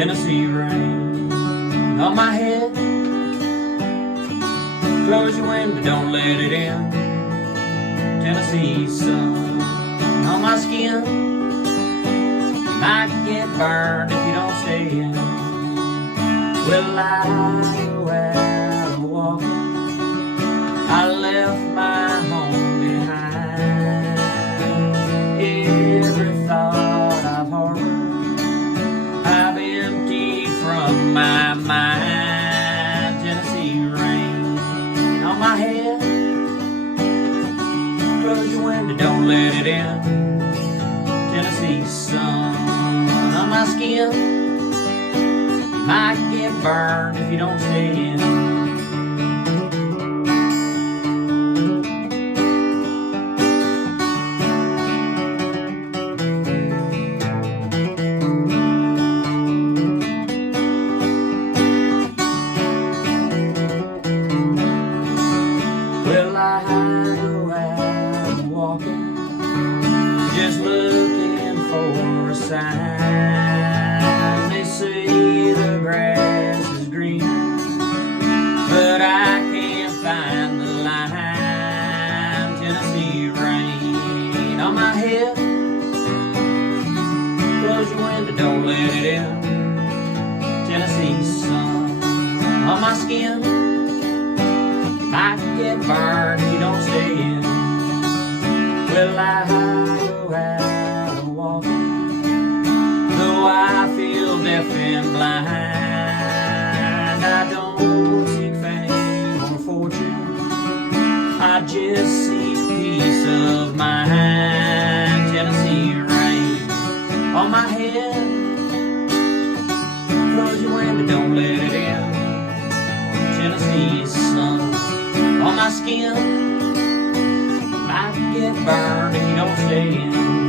Tennessee rain on my head. Close your window, don't let it in. Tennessee sun on my skin. You might get burned if you don't stay in. Well, I go out walking. I left my home behind. Every thought I've harbored, I've emptied from my mind. Tennessee rain on my head. Close your window, don't let it in. Tennessee sun on my skin. You might get burned if you don't stay in. Well, I go out walking, just looking for a sign. They say the grass is green, but I can't find the line. Tennessee rain on my head. Close your window, don't let it in. Tennessee sun on my skin. Might get burned if you don't stay in. Well, I go out walking, though I feel deaf and blind. I don't seek fame or fortune, I just seek peace of mind. Tennessee rain on my head. Close your window, don't let it in. Tennessee sun on my skin. Might get burned if you don't stay in.